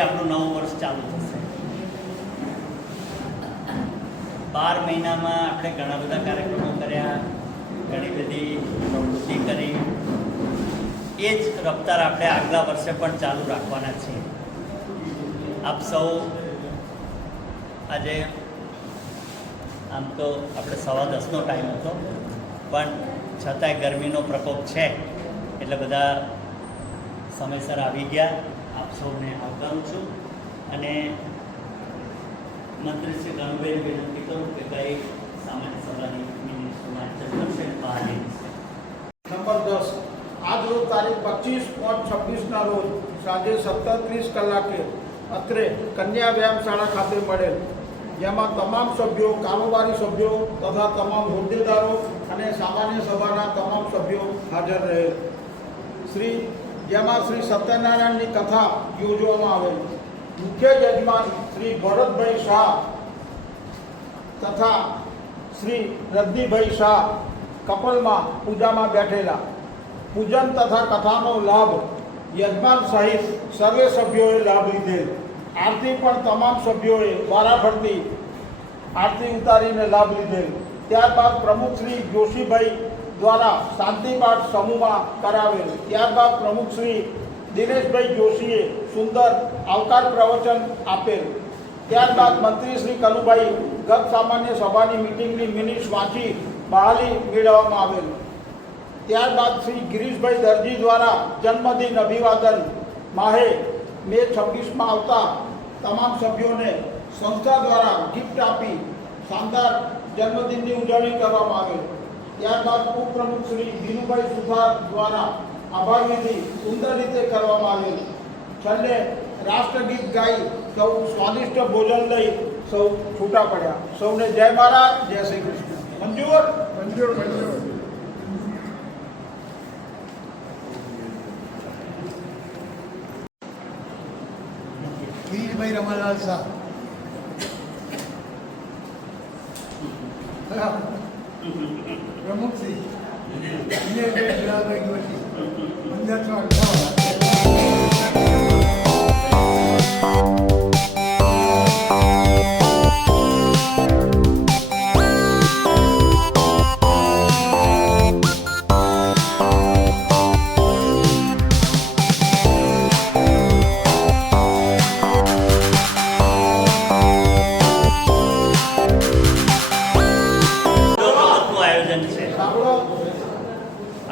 આજથી આપણું નવું વર્ષ ચાલુ થશે. 12 મહિનામાં આપણે ઘણા બધા કાર્યક્રમો કર્યા, ઘણી બધી પ્રવૃત્તિ કરી. એ જ રફતાર આપણે આગલા વર્ષે પણ ચાલુ રાખવાના છીએ. આપ સૌ આજે આમ તો આપણે 10:15નો ટાઈમ હતો, પણ છતાંય ગરમીનો પ્રકોપ છે એટલે બધા સમયસર આવી ગયા. આપ સૌને આવકારું છું અને મંત્રી શ્રી ગાંધીભાઈને વિનંતી કરું કે કઈ સામાન્ય સભાની મિનિટમાં ચર્ચા કરશે. નંબર 10 આજ રોજ તારીખ 25/5/26ના રોજ સાંજે 17:30 કલાકે અત્રે કન્યા વ્યાયામશાળા ખાતે મળેલ, જેમાં તમામ સભ્યો, કારોબારી સભ્યો તથા તમામ હોદ્દેદારો અને સામાન્ય સભાના તમામ સભ્યો હાજર રહેલ. જેમાં શ્રી સત્યનારાયણની કથા યોજવામાં આવેલ. મુખ્ય યજમાન શ્રી ભરતભાઈ શાહ તથા શ્રી રદ્દીભાઈ શાહ કપલમાં પૂજામાં બેઠેલા. પૂજન તથા કથાનો લાભ યજમાન સહિત સર્વે સભ્યોએ લાભ લીધેલ. આરતી પણ તમામ સભ્યોએ વારાફરતી આરતી ઉતારીને લાભ લીધેલ. ત્યારબાદ પ્રમુખ શ્રી જોશીભાઈ દ્વારા શાંતિપાઠ સમૂહમાં કરાવેલ. ત્યારબાદ પ્રમુખ શ્રી દિનેશભાઈ જોશીએ સુંદર આવકાર પ્રવચન આપેલ. ત્યારબાદ મંત્રી શ્રી કનુભાઈ ગત સામાન્ય સભાની મિટિંગની મિનિટ્સ વાંચી બહાલી મેળવવામાં આવેલ. ત્યારબાદ શ્રી ગિરીશભાઈ દરજી દ્વારા જન્મદિન અભિવાદન માહે મે 26માં આવતા તમામ સભ્યોને સંસ્થા દ્વારા ગિફ્ટ આપી શાનદાર જન્મદિનની ઉજવણી કરવામાં આવેલ. ત્યારબાદ ઉપપ્રમુખ શ્રી દિનુભાઈ સુથાર દ્વારા આભાર વિધિ સુંદર રીતે કરવામાં આવેલ. છેલ્લે રાષ્ટ્રગીત ગાઈ સૌ સ્વાદિષ્ટ ભોજન લઈ સૌ છૂટા પડ્યા. સૌને જય મહારાજ, જય શ્રી કૃષ્ણ. મંજૂર મંજૂર મંજૂર. વીરભાઈ રમાલાલ શાહ, પ્રમુખ શ્રી દિનેશભાઈ જલાલભાઈ જોશી 1558.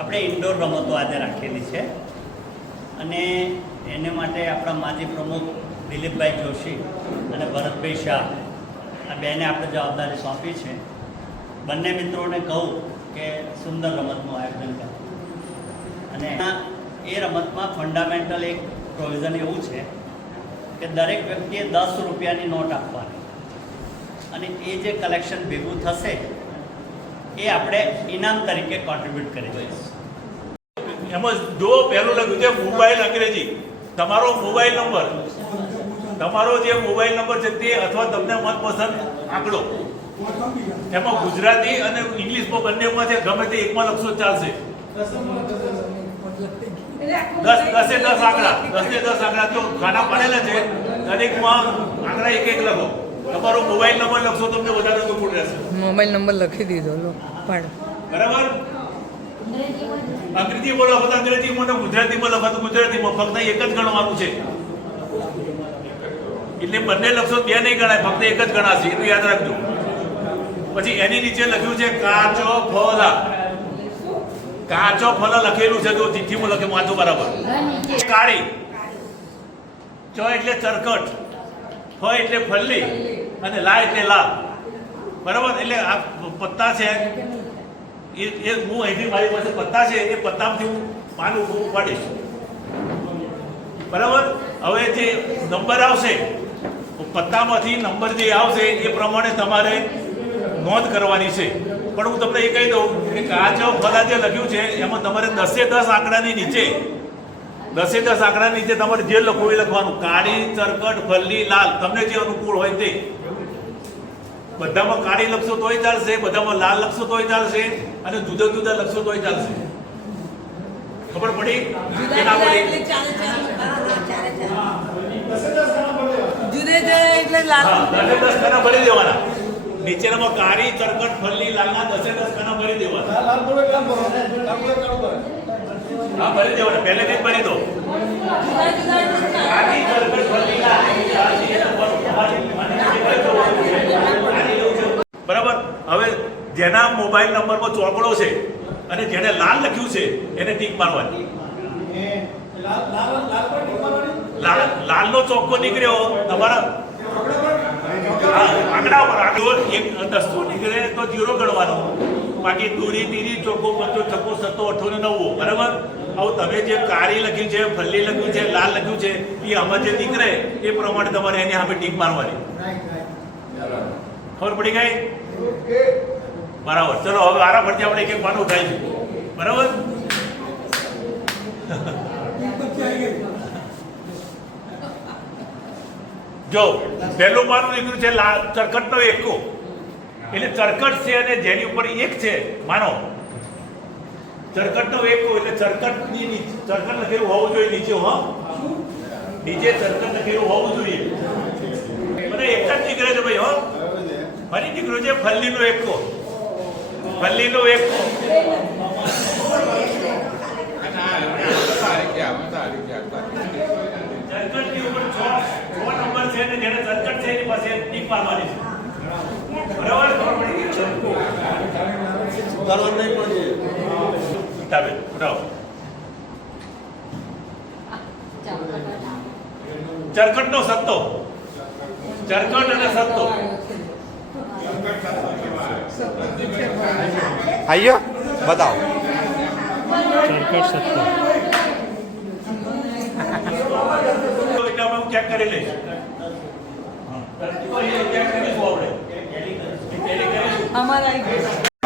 આપણે ઇન્ડોર રમતો આજે રાખેલી છે અને એને માટે આપણા માજી પ્રમુખ દિલીપભાઈ જોશી અને ભરતભાઈ શાહ આ બેને આપણે જવાબદારી સોંપી છે. બંને મિત્રોને કહું કે સુંદર રમતનું આયોજન કરો અને એ રમતમાં ફંડામેન્ટલ એક પ્રોવિઝન એવું છે કે દરેક વ્યક્તિએ 10 રૂપિયાની નોટ આપવાની અને એ જે કલેક્શન ભેગું થશે એ આપણે ઇનામ તરીકે કોન્ટ્રીબ્યુટ કરી દઈશું. એમાં જો પહેલું લખ્યું છે મોબાઈલ અંગ્રેજી, તમારો મોબાઈલ નંબર છે તે અથવા તમને મનપસંદ આંકડો, એમાં ગુજરાતી અને ઇંગ્લિશમાં બંનેમાં છે, ગમે તે એકમાં લખશો ચાલશે. 10 આંકડા જો ખાના પડેલા છે દરેકમાં આંકડા એક લખો. તમારો મોબાઈલ નંબર લખશો તમને વધારે અનુકૂળ રહેશે. મોબાઈલ નંબર લખી દીધો લો પાડો. બરાબર. અંગ્રેજી બોલો તો અંગ્રેજીમાં ને ગુજરાતીમાં લખો તો ગુજરાતીમાં. ફક્ત એક જ ગણવાનું છે એટલે બંને લખશો બે નહીં ગણાય, ફક્ત એક જ ગણાશે, એટલું યાદ રાખજો. પછી એની નીચે લખ્યું છે કાચો ફલ લખેલું છે, તો ચિઠ્ઠીમાં લખે વાંચો બરાબર. કાળી, ચ એટલે ચરકટ, ફ એટલે ફલ્લી અને લા એટલે લાલ. બરાબર. એટલે આ પત્તા છે એ હું અહીંથી મારી પાસે પત્તા છે એ પત્તામાંથી હું પાન ઉપાડીશ. બરાબર. હવે જે નંબર આવશે પત્તામાંથી નંબર જે આવશે એ પ્રમાણે તમારે નોંધ કરવાની છે. પણ હું તમને એ કહી દઉં કે કાચો ફલા જે લખ્યું છે એમાં તમારે 10 આંકડાની નીચે 10 આંકડાની નીચે તમારે જે લખવું એ લખવાનું. કાળી, ચરકટ, ફલ્લી, લાલ, તમને જે અનુકૂળ હોય તે. બધામાં કાળી લખશો તોય ચાલશે, બધામાં લાલ લખશો તોય ચાલશે અને જુદા જુદા લખશો તોય ચાલશે. ખબર પડી કે ના પડી? જુદે જુદે એટલે લાલ હા 10 ખાના ભરી દેવાના. નીચેનામાં કાળી ચરકટ ફલ્લી લાલના 10 ખાના ભરી દેવાના. હા ભરી દેવાના, પહેલેથી જ ભરી દો. કાળી ચરકટ ફલ્લી લાલ બરાબર. હવે જેના મોબાઈલ નંબરમાં ચોકડો છે અને જેને લાલ લખ્યું છે એને ટીક મારવાની. લાલનો ચોખ્ખો નીકળ્યો તમારા આંકડા પર આગળ એક 10 નીકળે તો 0 ગણવાનો, બાકી દૂરી તીરી ચોખ્ખો 55 છક્કો 57 98 બરાબર. હવે તમે જે કાળી લખ્યું છે, ફલ્લી લખ્યું છે, લાલ લખ્યું છે એ આમાં જે નીકળે એ પ્રમાણે તમારે એની સામે ટીક મારવાની. ખબર પડી ગઈ? બરાબર. ચલો હવે આરા ફરતી આપણે એક એક પાનું ઉઠાવીશું. બરાબર. જો પહેલું પાનું નીકળ્યું છે લાલ ચરકટનો એકો, એટલે ચરકટ છે અને જેની ઉપર એક છે માનો ચરકટનો એકો, એટલે ચરકટની ચરકટ લખેલું હોવું જોઈએ નીચે. હો નીચે ચરકટ લખેલું હોવું જોઈએ. મને એક જ નીકળે છે ભાઈ. હો ફરી નીકળ્યું છે ફલ્લીનો એકો, ફલ્લીનો એકો. ચરકટની ઉપર 6 નંબર છે ને જેને ચરકટ છે એની પાસે ટીક મારવાની છે. બરાબર. ખબર પડી ગઈ? ઉતારવા નહીં પડે. ઉતારે ઉઠાવો. ચરકટનો સત્તો, ચરકટ અને સત્તો. આયો बताओ ચરકટ સત્તો એટલે અમે ચેક કરી લઈશ. અમારા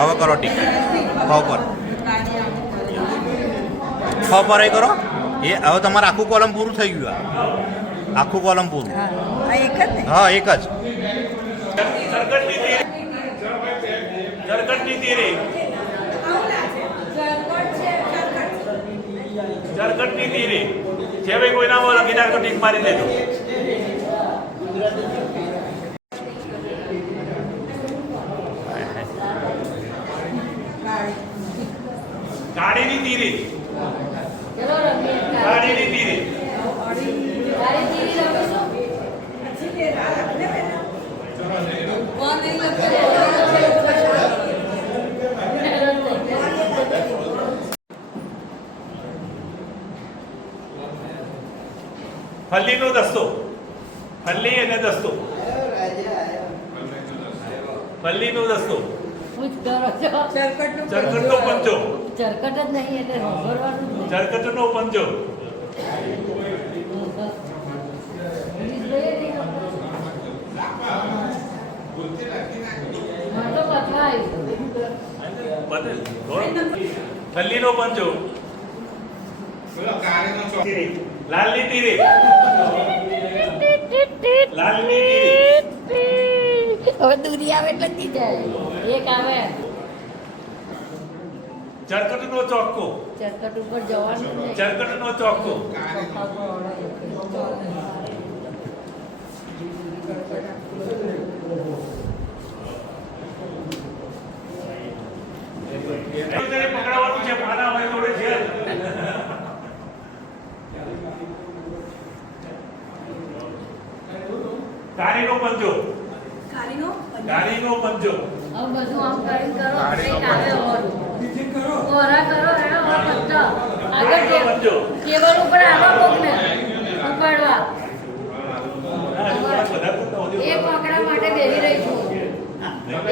હવે કરો ટીક પર એ કરો. એ હવે તમારે આખું કોલમ પૂરું થઈ ગયું. આખું કોલમ પૂરું. હા એક જ ને. હા એક જ. ચરકટની તીરી, ચરકટની તીરી છે ભાઈ. કોઈ નામ લખી નાખો, ટીક મારી દેજો. કાળીની તીરી, કાળીની તીરી. ફલ્લીનો દસ્તો, ફલ્લી અને દસ્તો, ફલ્લીનો દસ્તો. ચરકટનો પંજો, ચરકટ જ નહીં એટલે હોભરવાનું જ નહીં. ચરકટનો પંજો. મને તો પતવા આવ્યું. ફલ્લીનો પંજો, લાલની તીરી, લાલની તીરી. હવે દૂરી આવે એટલે જ જાય. એક આવે ચરકટનો ચોક્કો, ચરકટ ઉપર જવાનું જ નહીં. ચરકટનો ચોક્કો. પકડાવાનું છે પાના ભાઈ જોડે છે. કાળીનો પંજો, કાળીનો પંજો. હવે બધું આમ કરીને કરો કંઈક આવે હોરું. કોરા કરો એનો હોર પત્તો. આગળ ટેબલ ઉપર આવો કોકને ઉપાડવા. એક પકડા માટે બેસી રહી છું.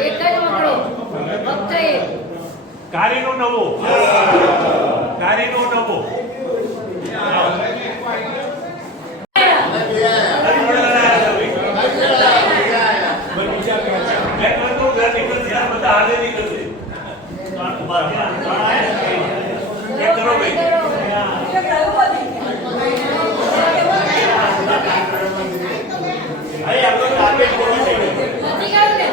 એક જ પકડો, ફક્ત એક. કાળીનો નવો, કાળીનો નવો. નથી ગયું ને?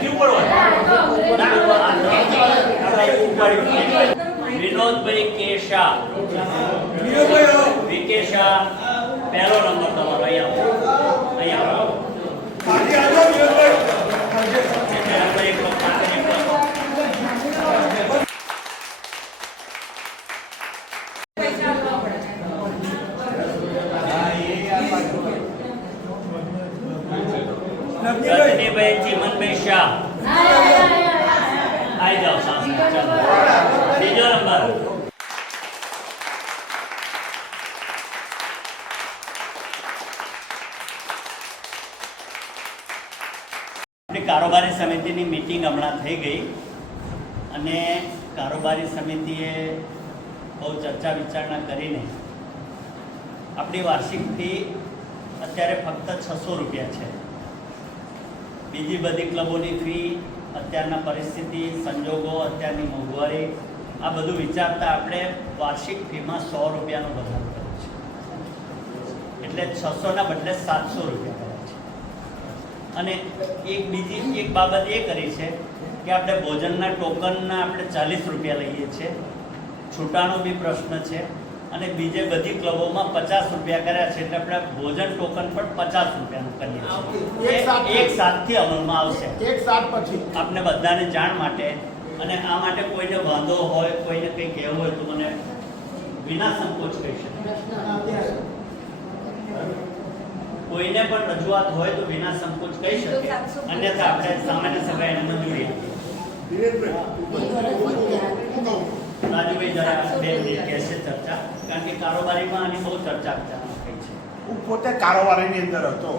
ક્યુ પડવા ઉપાડ્યું. વિનોદભાઈ કે શાહ. વીકે શાહ પહેલો નંબર તમારો. અહીંયા આવો. એટલે આપણે એક વખત રજનીભાઈ ચીમનભાઈ શાહ. આવી જાઓ સામે. ચાલો. બીજો નંબર આપણી કારોબારી સમિતિની મિટિંગ હમણાં થઈ ગઈ અને કારોબારી સમિતિએ બહુ ચર્ચા વિચારણા કરીને આપણી વાર્ષિક ફી અત્યારે ફક્ત 600 રૂપિયા છે. બીજી બધી ક્લબોની ફી અત્યારના પરિસ્થિતિ, સંજોગો, અત્યારની મોંઘવારી આ બધું વિચારતા આપણે વાર્ષિક ફીમાં 100 રૂપિયાનો વધારો કર્યો છે. એટલે 600ના બદલે 700 રૂપિયા કર્યા છે. અને બીજી એક બાબત એ કરી છે કે આપણે ભોજનના ટોકનના આપણે 40 રૂપિયા લઈએ છીએ. છૂટાનો બી પ્રશ્ન છે અને બીજે બધી ક્લબોમાં 50 રૂપિયા કર્યા છે. એટલે આપણે ભોજન ટોકન પણ 50 રૂપિયાનું કરીએ છીએ. એક સાથથી અમલમાં આવશે. એક સાથ પછી આપને બધાને જાણ માટે. અને આ માટે કોઈને વાંધો હોય, કોઈને કંઈ કહેવું હોય તો મને વિના સંકોચ કહી શકે. કોઈને પણ રજૂઆત હોય તો વિના સંકોચ કહી શકે. અન્યથા આપણે સામાન્ય સભાએ એને મંજૂરી આપીએ. રાજુભાઈ જરા 2 મિનિટ કહેશે ચર્ચા, કારણ કે કારોબારીમાં આની બહુ ચર્ચા વિચારણા થઈ છે. હું પોતે કારોબારીની અંદર હતો.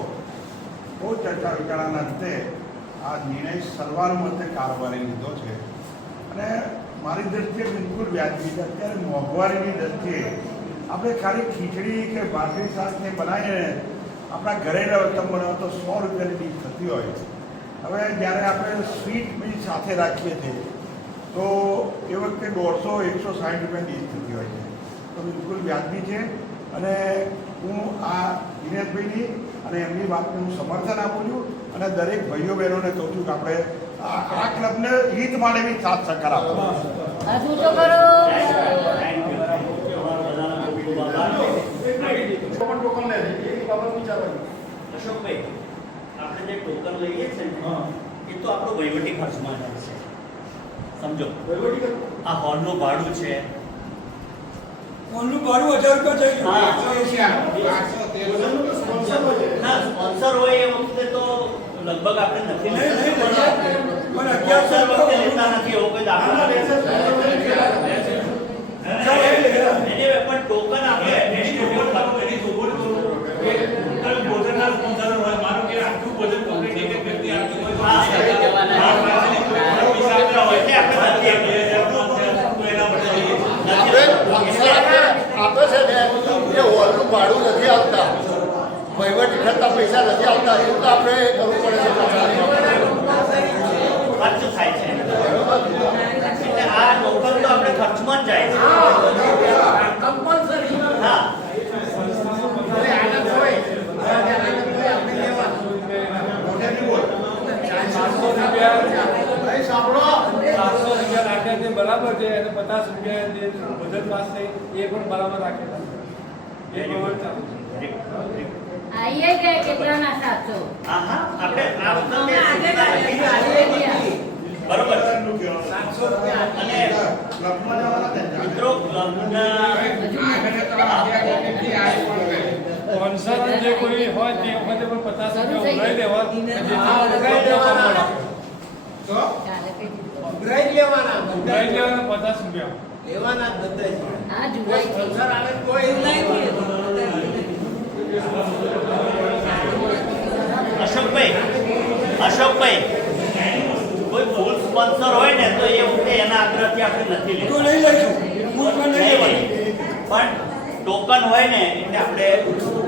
બહુ ચર્ચા વિચારણાના અંતે આ નિર્ણય સર્વાનુમતે કારોબારી લીધો છે અને મારી દ્રષ્ટિએ બિલકુલ વ્યાજબી છે. અત્યારે મોંઘવારીની દ્રષ્ટિએ આપણે ખાલી ખીચડી કે ભાખરી શાકને બનાવીને આપણા ઘરે તમે બનાવો તો 100 રૂપિયાની ડીશ થતી હોય. હવે જ્યારે આપણે સ્વીટ બી સાથે રાખીએ છીએ તો એ વખતે 150-160 રૂપિયાની ડીશ થતી હોય છે. તો બિલકુલ વ્યાજબી છે અને હું આ દિનેશભાઈની અને એમની વાતને હું સમર્થન આપું છું અને દરેક ભાઈઓ બહેનોને કહું છું કે આપણે આ ક્લબને હિત માટે બી સાથ સહકાર આપો. હજુ તો કરો. Thank you. તમારો બધાનો ખૂબ ખૂબ આભાર. અશોકભાઈ, આપણે જે ટોકન લઈએ છીએ ને એ તો આપણો વહીવટી ખર્ચમાં જાય છે. સમજો, આ હોલનું ભાડું છે. ઓનલું ભાડું 1000 રૂપિયા થઈ ગયું. ના, સ્પોન્સર હોય એ વખતે તો લગભગ આપણે નથી નહીં, લેતા. પણ સ્પોન્સર વખતે લેતા નથી એવો કોઈ દાખલો નથી. Anyway, પણ ટોકન આપણે એની જોગવાઈ કરો. ભોજનના સ્પોન્સર હોય, માનો કે આખું ભોજન complete એક વ્યક્તિ આપતું હોય તો હા, પૈસા આપતા હોય. એટલે આપણે નથી આપીએ. તો એના માટે લઈએ. આપે છે ને એ હોલનું ભાડું નથી આવતા, વહીવટી ખર્ચા પૈસા નથી આવતા, એ તો આપણે કરવું પડે છે. ખર્ચ થાય છે. એટલે આ ટોકન તો આપણે ખર્ચમાં જ જાય છે. હા. બરાબર છે અને 50 રૂપિયા જે બજેટ પાસ થઈ એ પણ બરાબર રાખેલા. આઈએ ગયા કેટલાના 700. હા, હા, આપણે આ વખતે આઈએ ગયા. બરોબર છે. 700 રૂપિયા અને મિત્રો ક્લબના સ્પોન્સર જે કોઈ હોય તે વખતે પણ 50 રૂપિયા ઉઘરાઈ દેવા. ઉઘરાઈ લેવાના ચાલે કઈ ઉઘરાઈ લેવાના 50 રૂપિયા લેવાના બધા. હા, જુવાઈ સ્પોન્સર આવે કોઈ અશોકભાઈ, કોઈ ફૂલ સ્પોન્સર હોય ને તો એ વખતે એના આગ્રહથી આપણે નથી તો લેતા. લઈ લઈશું. હું પણ લઈ લઈશ. પણ ટોકન હોય ને એટલે આપણે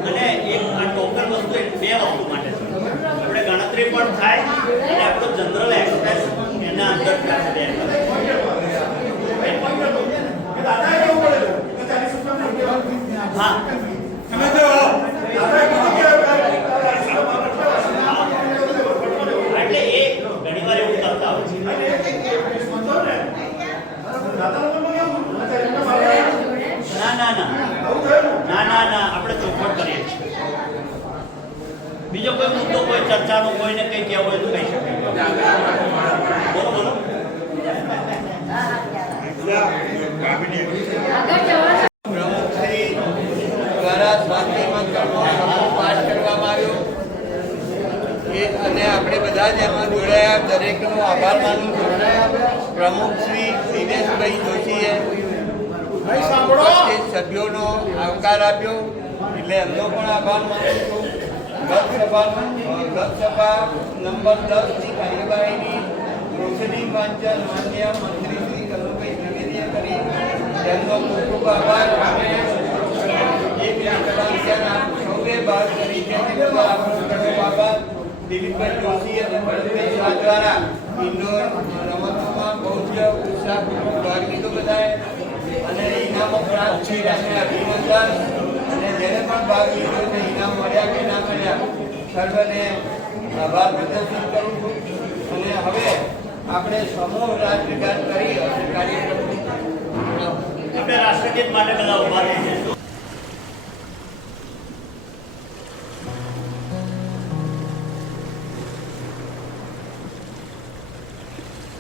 અને એક આ ટોકન વસ્તુ એ 2 વસ્તુ માટે છે. આપણે ગણતરી પણ થાય અને આપણો જનરલ એક્સપ્રેસ એના અંદર હા. તમે જો એટલે એ ઘણી વાર એવું કરતા હોય છે. કોઈ મુદ્દો કોઈ ચર્ચાનો કોઈને કંઈ કહેવું હોય તો કહી શકે. બોલો બોલો. આગળ જવા પ્રમુખશ્રી દ્વારા સ્વાસ્થ્ય મંત્રનો સમૂહ પાઠ કરવામાં આવ્યો અને આપણે બધા જ એમાં જોડાયા. દરેકનો આભાર માનું છું. પ્રમુખશ્રી દિનેશભાઈ જોશીએ ઉપસ્થિત સભ્યોનો આવકાર આપ્યો એટલે એમનો પણ આભાર માનું છું. લોકસભા નંબર 10ની કાર્યવાહીની પ્રોસિડિંગ વાંચન માન્ય મંત્રી શ્રી કનુભાઈ ત્રિવેદીએ કરી તેમનો ખૂબ ખૂબ આભાર. આપણે એક કલાકના સૌએ ભાગ કરી છે તે બદલ આપણો ઘણો આભાર. દિલીપભાઈ જોશી અને ભરતભાઈ શાહ દ્વારા ઇન્ડોર રમતોમાં બહુ જ ઉત્સાહપૂર્વક ભાગ લીધો બધાએ અને ઇનામો પ્રાપ્ત થયા અને અભિનંદન. અને જેને પણ ભાગ લીધો છે ઇનામ મળ્યા કે ના મળ્યા સર્વને આભાર પ્રદર્શિત કરું છું. અને હવે આપણે સમૂહ રાષ્ટ્રગાન કરી અને કાર્યક્રમ આપણે રાષ્ટ્રગીત માટે બધા ઉભા થઈ જઈશું.